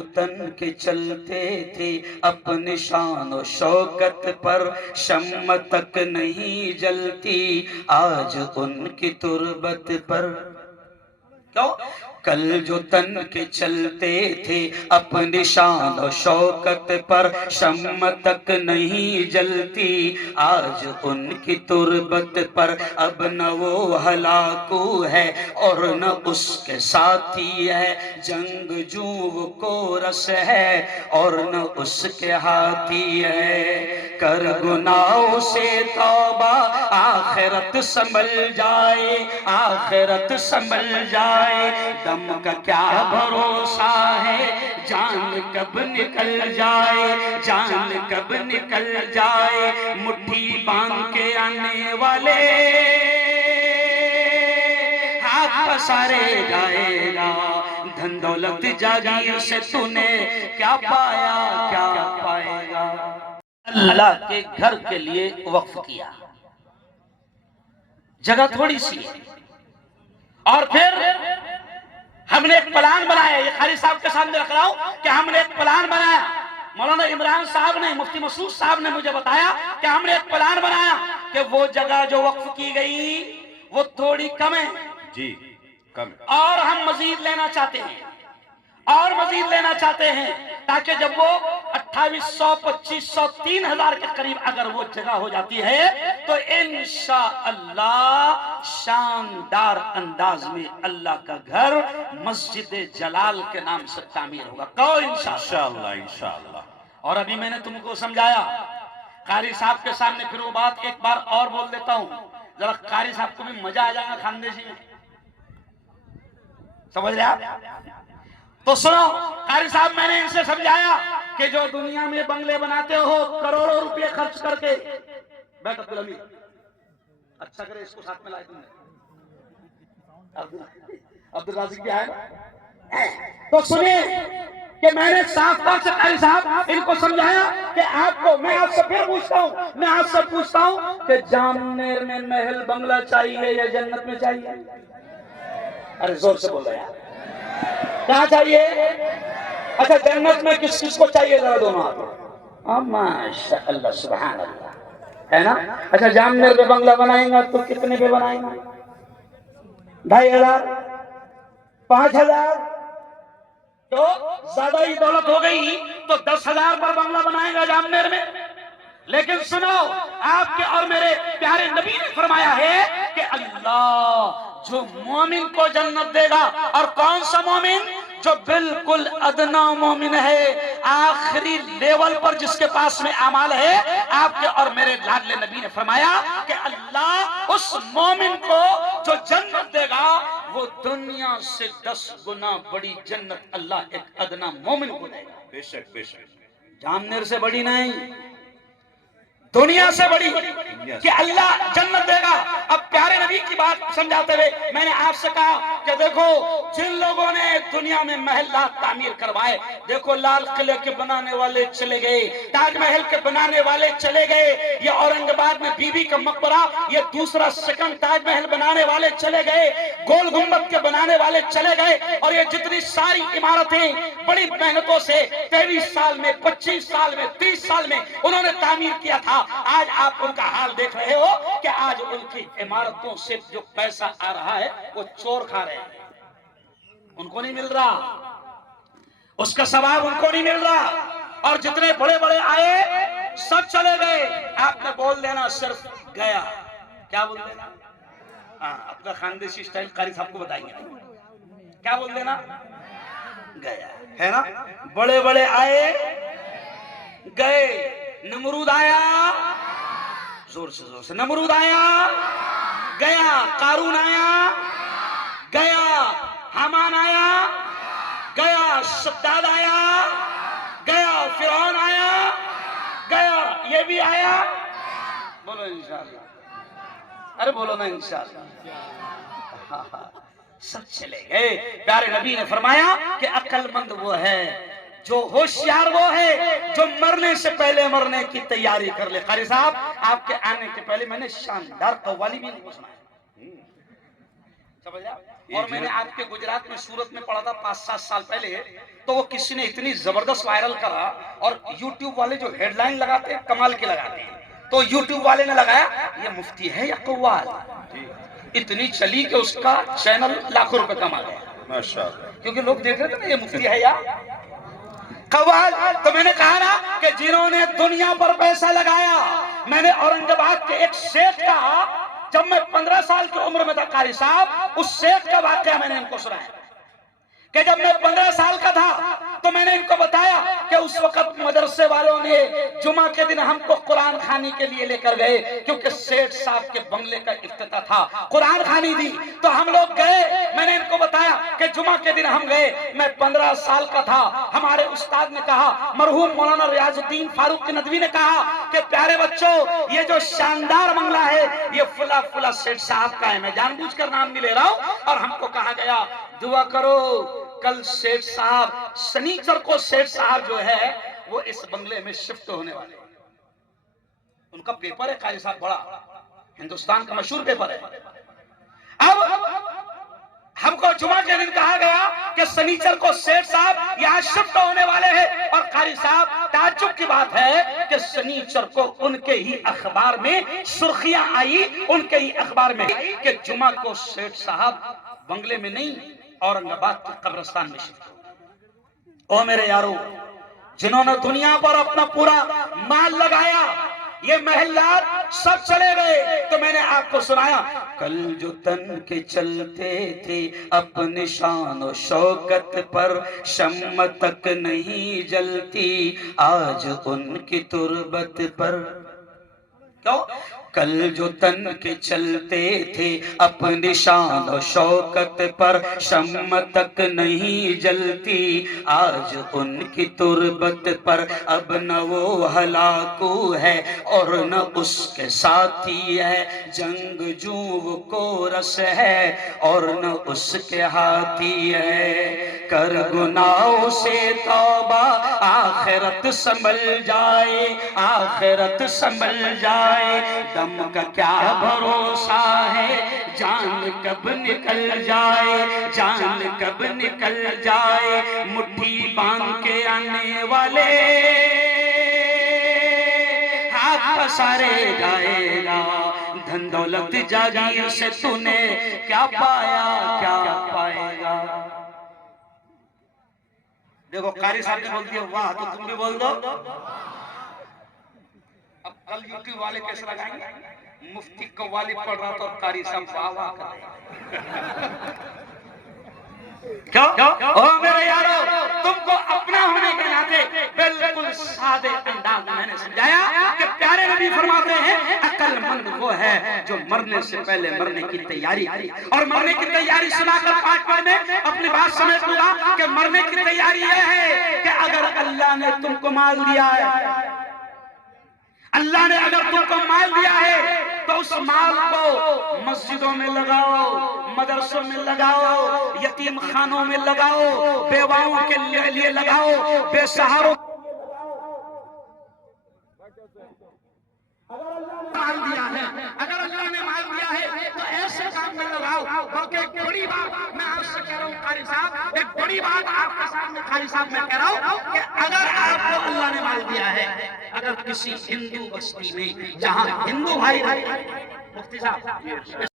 جو تن کے چلتے تھے اپنی شان و شوکت پر، شمع تک نہیں جلتی آج ان کی تربت پر۔ کیوں؟ کل جو تن کے چلتے تھے اپنی شان و شوکت پر، شمع تک نہیں جلتی آج ان کی تربت پر۔ اب نہ وہ ہلاکو ہے اور نہ اس کے ساتھی ہے، جنگ جو وہ کورس ہے اور نہ اس کے ہاتھی ہے۔ کر گناہوں سے توبہ آخرت سنبھل جائے، آخرت سنبھل جائے، دم کا کیا بھروسہ ہے جان کب نکل جائے، جان کب نکل جائے۔ مٹھی باندھ کے آنے والے ہاتھ پسارے جائے گا، دھن دولت جاگیر سے تو نے کیا پایا کیا پائے گا۔ اللہ کے گھر کے لیے وقف کیا، جگہ تھوڑی سی ہے، اور پھر ہم نے ایک پلان بنایا۔ یہ قاری صاحب کے سامنے رکھ رہا ہوں کہ ہم نے ایک پلان بنایا۔ مولانا عمران صاحب نے، مفتی مسعود صاحب نے مجھے بتایا کہ ہم نے ایک پلان بنایا کہ وہ جگہ جو وقف کی گئی وہ تھوڑی کم ہے، جی کم ہے، اور ہم مزید لینا چاہتے ہیں، اور مزید لینا چاہتے ہیں، تاکہ جب وہ 2800 2500 3000 کے قریب اگر وہ جگہ ہو جاتی ہے تو انشاءاللہ شاندار انداز میں اللہ کا گھر مسجد جلال کے نام سے تعمیر ہوگا۔ کہو انشاءاللہ۔ انشاءاللہ۔ اور ابھی میں نے تم کو سمجھایا، قاری صاحب کے سامنے پھر وہ بات ایک بار اور بول دیتا ہوں، ذرا قاری صاحب کو بھی مزہ آ جائے گا خاندیشی میں، سمجھ رہے آپ؟ تو سنو، قاری صاحب میں نے ان سے سمجھایا کہ جو دنیا میں بنگلے بناتے ہو کروڑوں روپے خرچ کر کے، بیٹھ عبدالحمید اچھا کرے اس کو ساتھ میں لائے تم نے، عبدالرازق بھی آئے، تو سنیں کہ میں نے صاف طور سے قاری صاحب ان کو سمجھایا کہ آپ کو، میں آپ سے پھر پوچھتا ہوں، میں آپ سے پوچھتا ہوں کہ جامنیر میں محل بنگلہ چاہیے یا جنت میں چاہیے؟ ارے زور سے بول رہے ہیں، کہاں چاہیے؟ اچھا جنت میں کس کس کو چاہیے ذرا دونوں آپ؟ ماشاء اللہ سبحان اللہ، ہے نا؟ اچھا جامنیر پہ بنگلہ بنائیں گا تو کتنے پہ بنائیں گا؟ 2500 5000؟ تو زیادہ ہی دولت ہو گئی تو 10,000 پر بنگلہ بنائے گا جامنیر میں۔ لیکن سنو، آپ کے اور میرے پیارے نبی نے فرمایا ہے کہ اللہ جو مومن کو جنت دے گا، اور کون سا مومن؟ جو بالکل ادنا مومن ہے، آخری لیول پر جس کے پاس میں اعمال ہے، آپ کے اور میرے لاڈلے نبی نے فرمایا کہ اللہ اس مومن کو جو جنت دے گا وہ دنیا سے 10 گنا بڑی جنت اللہ ایک ادنا مومن کو دے گا۔ بے شک بے شک، جامنیر سے بڑی نہیں، دنیا سے بڑی کہ اللہ جنت دے گا۔ اب پیارے نبی کی بات سمجھاتے ہوئے میں نے آپ سے کہا کہ دیکھو جن لوگوں نے دنیا میں محلات تعمیر کروائے، دیکھو لال قلعے کے بنانے والے چلے گئے، تاج محل کے بنانے والے چلے گئے، یہ اورنگ آباد میں بی بی کا مقبرہ، یہ دوسرا سیکنڈ تاج محل بنانے والے چلے گئے، گول گنبد کے بنانے والے چلے گئے، اور یہ جتنی ساری عمارتیں بڑی محنتوں سے 23 سال میں 25 سال میں 30 سال میں انہوں نے تعمیر کیا تھا، آج آپ ان کا حال دیکھ رہے ہو کہ آج ان کی عمارتوں سے جو پیسہ آ رہا ہے وہ چور کھا رہے ہیں، ان کو نہیں مل رہا، اس کا ثواب ان کو نہیں مل رہا، اور جتنے بڑے بڑے آئے سب چلے گئے۔ آپ نے بول دینا صرف گیا، کیا بول دینا؟ اپنا خاندیشی اسٹائل قاری صاحب کو بتائیں گے، کیا بول دینا؟ گیا، ہے نا؟ بڑے بڑے آئے گئے، نمرود آیا، زور سے نمرود آیا گیا، قارون آیا گیا، حامان آیا گیا، شداد آیا گیا، فرعون آیا گیا، یہ بھی آیا، بولو انشاءاللہ، ارے بولو نا انشاءاللہ، سب چلے گئے۔ پیارے نبی نے فرمایا کہ عقل مند وہ ہے، جو ہوشیار وہ ہے جو مرنے سے پہلے مرنے کی تیاری کر لے۔ قاری صاحب آپ کے آنے کے پہلے میں نے شاندار قوالی بھی ان کو سنایا، سمجھ اور میں نے آپ کے گجرات میں سورت میں پڑھا تھا 5-7 سال پہلے، تو وہ کسی نے اتنی زبردست وائرل کرا، اور یوٹیوب والے جو ہیڈ لائن لگاتے ہیں کمال کے لگاتے ہیں، تو یوٹیوب والے نے لگایا یہ مفتی ہے یا قوال، اتنی چلی کہ اس کا چینل لاکھوں روپے کما گیا، ماشاءاللہ، کیونکہ لوگ دیکھ رہے تھے نا یہ مفتی ہے یا قوال۔ تو میں نے کہا نا کہ جنہوں نے دنیا پر پیسہ لگایا، میں نے اورنگ آباد کے ایک شیخ کا، جب میں 15 سال کی عمر میں تھا قاری صاحب، اس شیخ کا واقعہ میں نے ان کو سنایا کہ جب میں 15 سال کا تھا تو میں نے ان کو بتایا کہ اس وقت مدرسے والوں نے جمعہ کے دن ہم کو قرآن خوانی کے لیے لے کر گئے، کیونکہ سیٹھ صاحب کے بنگلے کا افتتاح تھا، قرآن خوانی دی، تو ہم لوگ گئے۔ میں نے ان کو بتایا کہ جمعہ کے دن ہم گئے، میں 15 سال کا تھا، ہمارے استاد نے کہا، مرحوم مولانا ریاض الدین فاروق ندوی نے کہا کہ پیارے بچوں، یہ جو شاندار بنگلہ ہے یہ فلا فلا سیٹھ صاحب کا ہے، میں جان بوجھ کر نام نہیں لے رہا ہوں، اور ہم کو کہا گیا دعا کرو کل سیٹھ صاحب، سنیچر کو سیٹھ صاحب جو ہے وہ اس بنگلے میں شفٹ ہونے والے ہیں، ان کا پیپر ہے قاری صاحب، بڑا ہندوستان کا مشہور پیپر ہے۔ اب ہم کو جمعہ کے دن کہا گیا کہ سنیچر کو سیٹھ صاحب یہاں شفٹ ہونے والے ہیں، اور قاری صاحب تعجب کی بات ہے کہ سنیچر کو ان کے ہی اخبار میں سرخیاں آئی، ان کے ہی اخبار میں کہ جمعہ کو سیٹھ صاحب بنگلے میں نہیں اورنگ آباد کے قبرستان میں شفٹ ہو۔ او میرے یارو، جنہوں نے دنیا پر اپنا پورا مال لگایا، یہ محلات سب چلے گئے، تو میں نے آپ کو سنایا، کل جو تن کے چلتے تھے اپنے شان و شوکت پر، شمع تک نہیں جلتی آج ان کی تربت پر۔ کیوں؟ کل جو تن کے چلتے تھے اپنی شان و شوکت پر، شمع تک نہیں جلتی آج ان کی تربت پر، اب نہ وہ ہلاکو ہے اور نہ اس کے ساتھی ہے، جنگ جو وہ کورس ہے اور نہ اس کے ہاتھی ہے، کر گناہوں سے توبہ آخرت سنبھل جائے، آخرت سنبھل جائے، دم کا کیا بھروسہ ہے، جان کب نکل جائے، جان کب نکل جائے، مٹھی باندھ کے آنے والے ہاتھ پسارے جائے گا، دھن دولت جاگیر سے تو نے کیا پایا کیا پائے گا۔ دیکھو قاری صاحب نے بول دیا واہ، تو تم بھی بول دو۔ اب کل یوٹیوب والے کیسے لگائیں گے، مفتی قوالی پڑھ رہا تھا اور قاری صاحب واہ واہ کر رہے ہیں۔ کیوں؟ او میرے یارو، تم کو اپنا ہونے کے ناطے بالکل سادے انداز میں نے سمجھایا کہ پیارے نبی فرماتے ہیں عقل مند وہ ہے جو مرنے سے پہلے مرنے کی تیاری کرے، اور مرنے کی تیاری سنا کر 5 منٹ میں اپنی بات سمیٹ لوں گا کہ مرنے کی تیاری یہ ہے کہ اگر اللہ نے تم کو مال دیا ہے، اللہ نے اگر تم کو مال دیا ہے تو اس مال کو مسجدوں میں لگاؤ، مدرسوں میں لگاؤ، یتیم خانوں میں لگاؤ، بیواؤں کے لیے لگاؤ، بے سہاروں مال دیا ہے، اگر اللہ نے مال دیا ہے تو ایسے کام میں لگاؤ۔ بلکہ ایک بڑی بات میں آپ سے کہہ رہا ہوں قاری صاحب، ایک بڑی بات آپ کے سامنے قاری صاحب میں کہہ رہا ہوں کہ اگر آپ کو اللہ نے مال دیا ہے، اگر کسی ہندو بستی میں جہاں ہندو بھائی مفتی صاحب